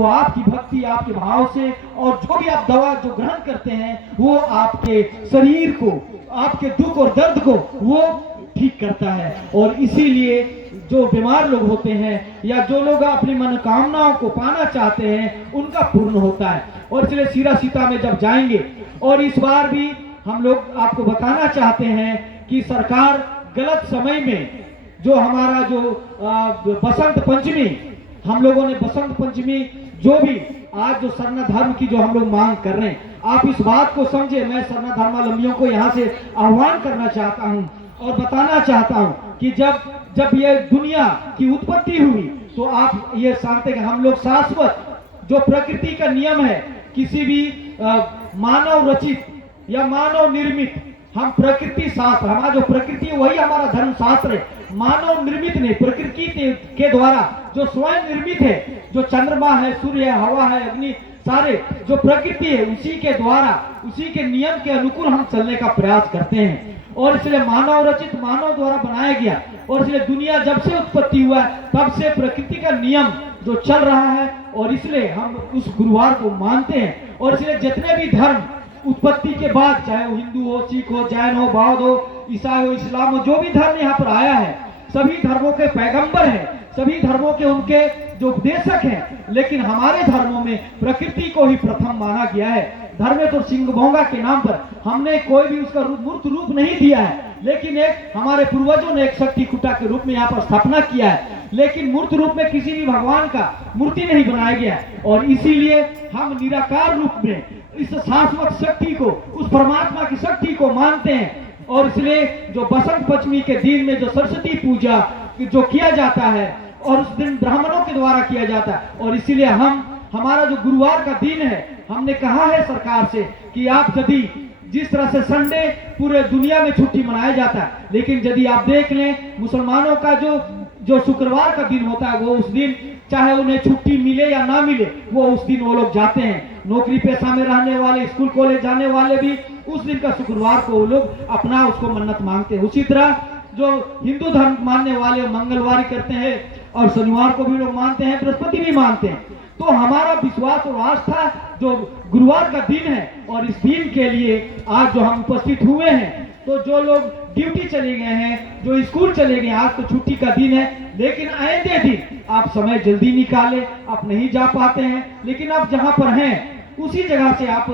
तो आपकी भक्ति, आपके भाव से और जो भी आप दवा जो ग्रहण करते हैं वो आपके शरीर को, आपके दुख और दर्द को वो ठीक करता है। और इसीलिए जो बीमार लोग होते हैं या जो लोग अपनी मनोकामनाओं को पाना चाहते हैं उनका पूर्ण होता है। और इसलिए सीरा सीता में जब जाएंगे, और इस बार भी हम लोग आपको बताना चाहते हैं कि सरकार गलत समय में जो हमारा जो बसंत पंचमी, हम लोगों ने बसंत पंचमी जो भी आज जो सरना धर्म की जो हम लोग मांग कर रहे हैं, आप इस बात को समझे। मैं सरना धर्मावलंबियों को यहाँ से आह्वान करना चाहता हूँ और बताना चाहता हूँ कि जब ये दुनिया की उत्पत्ति हुई तो आप ये जानते हैं कि हम लोग शाश्वत जो प्रकृति का नियम है, किसी भी मानव रचित या मानव निर्मित, हम प्रकृति शास्त्र, हमारा जो प्रकृति है वही हमारा धर्म शास्त्र है। मानव निर्मित नहीं, प्रकृति के द्वारा जो स्वयं निर्मित है, जो चंद्रमा है, सूर्य है, हवा है, अग्नि, सारे जो प्रकृति है उसी के द्वारा, उसी के नियम के अनुकूल हम चलने का प्रयास करते हैं। और इसलिए मानव रचित, मानव द्वारा बनाया गया, और इसलिए दुनिया जब से उत्पत्ति हुआ है तब से प्रकृति का नियम जो चल रहा है, और इसलिए हम उस गुरुवार को मानते हैं। और इसलिए जितने भी धर्म उत्पत्ति के बाद, चाहे वो हिंदू हो, सिख हो, जैन हो, बौद्ध हो, ईसाई हो, इस्लाम हो, जो भी धर्म यहाँ पर आया है, सभी धर्मों के पैगंबर हैं, सभी धर्मों के उनके जो उपदेशक हैं। लेकिन हमारे धर्मों में प्रकृति को ही प्रथम माना गया है। धर्म में तो सिंहभोंगा के नाम पर हमने कोई भी उसका मूर्त रूप नहीं दिया है, लेकिन एक हमारे पूर्वजों ने एक शक्ति कुटा के रूप में यहाँ पर स्थापना किया है, लेकिन मूर्त रूप में किसी भी भगवान का मूर्ति नहीं बनाया गया है। और इसीलिए हम निराकार रूप में इस शाश्वत शक्ति को, उस परमात्मा की शक्ति को मानते हैं। और इसलिए जो बसंत पंचमी के दिन में जो सरस्वती पूजा जो किया जाता है, और उस दिन ब्राह्मणों के द्वारा किया जाता है, और इसीलिए हमारा जो गुरुवार का दिन है, हमने कहा है सरकार से कि आप यदि जिस तरह से संडे पूरे दुनिया में छुट्टी मनाया जाता है, लेकिन यदि आप देख लें मुसलमानों का जो शुक्रवार का दिन होता है, वो उस दिन चाहे उन्हें छुट्टी मिले या ना मिले, वो उस दिन वो लोग जाते हैं। नौकरी पेशा में रहने वाले, स्कूल कॉलेज जाने वाले भी उस दिन का शुक्रवार को वो लोग अपना उसको मन्नत मांगते हैं। उसी तरह जो हिंदू धर्म मानने वाले मंगलवार करते हैं, और शनिवार को भी लोग मानते हैं, बृहस्पति भी मानते हैं। तो हमारा विश्वास और आस्था जो गुरुवार का दिन है, और इस दिन के लिए आज जो हम उपस्थित हुए हैं, तो जो लोग ड्यूटी चले गए हैं, जो स्कूल चले गए, आज तो छुट्टी का दिन है, लेकिन आएंगे दिन आप समय जल्दी निकाले, आप नहीं जा पाते हैं, लेकिन आप जहां पर हैं उसी जगह से आप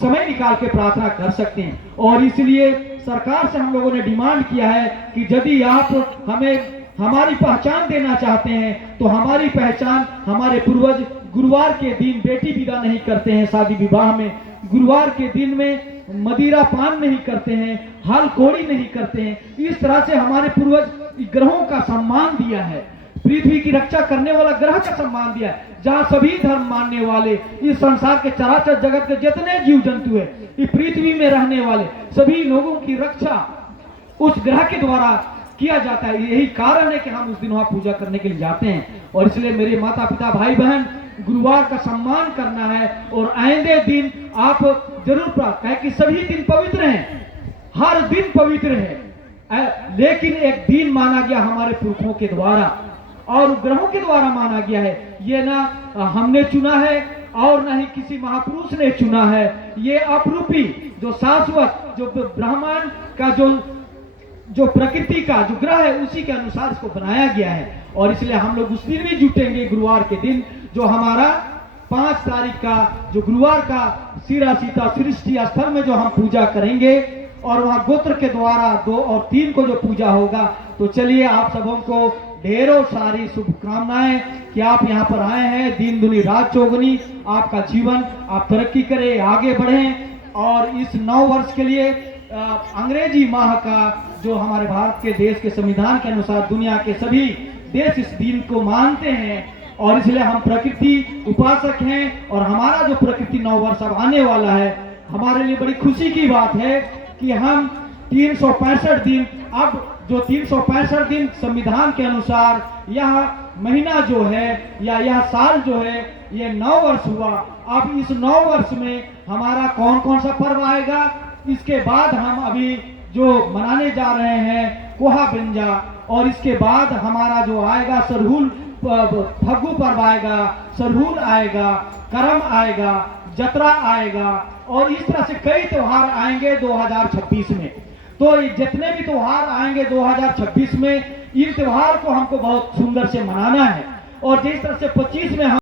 समय निकाल के प्रार्थना कर सकते हैं। और इसलिए सरकार से हम लोगों ने डिमांड किया है कि यदि आप हमें हमारी पहचान देना चाहते हैं, तो हमारी पहचान, हमारे पूर्वज गुरुवार के दिन बेटी विदा नहीं करते हैं शादी विवाह में, गुरुवार के दिन में मदिरा पान नहीं करते हैं, हल कोड़ी नहीं करते हैं। इस तरह से हमारे पूर्वज ग्रहों का सम्मान दिया है, पृथ्वी की रक्षा करने वाला ग्रह का सम्मान दिया है, जहाँ सभी धर्म मानने वाले, इस संसार के चराचर जगत के जितने जीव जंतु है, इस पृथ्वी में रहने वाले सभी लोगों की रक्षा उस ग्रह के द्वारा किया जाता है। यही कारण है कि हम उस दिन वहां पूजा करने के लिए जाते हैं। और इसलिए मेरे माता पिता, भाई बहन, गुरुवार का सम्मान करना है, और आइंदे दिन आप जरूर प्राप्त है कि सभी दिन पवित्र हैं, हर दिन पवित्र है, लेकिन एक दिन माना गया हमारे पुरखों के द्वारा और ग्रहों के द्वारा माना गया है। ये ना हमने चुना है और ना ही किसी महापुरुष ने चुना है, ये अपरूपी जो शाश्वत जो ब्रह्मांड का जो प्रकृति का जो ग्रह है उसी के अनुसार इसको बनाया गया है। और इसलिए हम लोग उस दिन भी जुटेंगे, गुरुवार के दिन, जो हमारा 5 तारीख का जो गुरुवार का सीरा सीता सृष्टि स्थल में जो हम पूजा करेंगे, और वहां गोत्र के द्वारा 2 और 3 को जो पूजा होगा। तो चलिए आप सबों को ढेरों सारी शुभकामनाएं कि आप यहाँ पर आए हैं, दिन दुनी रात चौगुनी, आपका जीवन आप तरक्की करें, आगे बढ़ें। और इस 9 वर्ष के लिए अंग्रेजी माह का जो हमारे भारत के देश के संविधान के अनुसार दुनिया के सभी देश इस दिन को मानते हैं, और इसलिए हम प्रकृति उपासक हैं। और हमारा जो प्रकृति 9 वर्ष अब आने वाला है, हमारे लिए बड़ी खुशी की बात है कि हम 365 दिन, अब जो 365 दिन संविधान के अनुसार यह महीना जो है या यह साल जो है ये 9 वर्ष हुआ। अब इस 9 वर्ष में हमारा कौन कौन सा पर्व आएगा, इसके बाद हम अभी जो मनाने जा रहे हैं कोहा बिंजा, और इसके बाद हमारा जो आएगा सरहुल फग्गू पर्व आएगा, सरहुल आएगा, करम आएगा, जतरा आएगा और इस तरह से कई त्योहार आएंगे 2026 में। तो ये जितने भी त्योहार आएंगे 2026 में, इन त्योहार को हमको बहुत सुंदर से मनाना है और जिस तरह से 25 में हम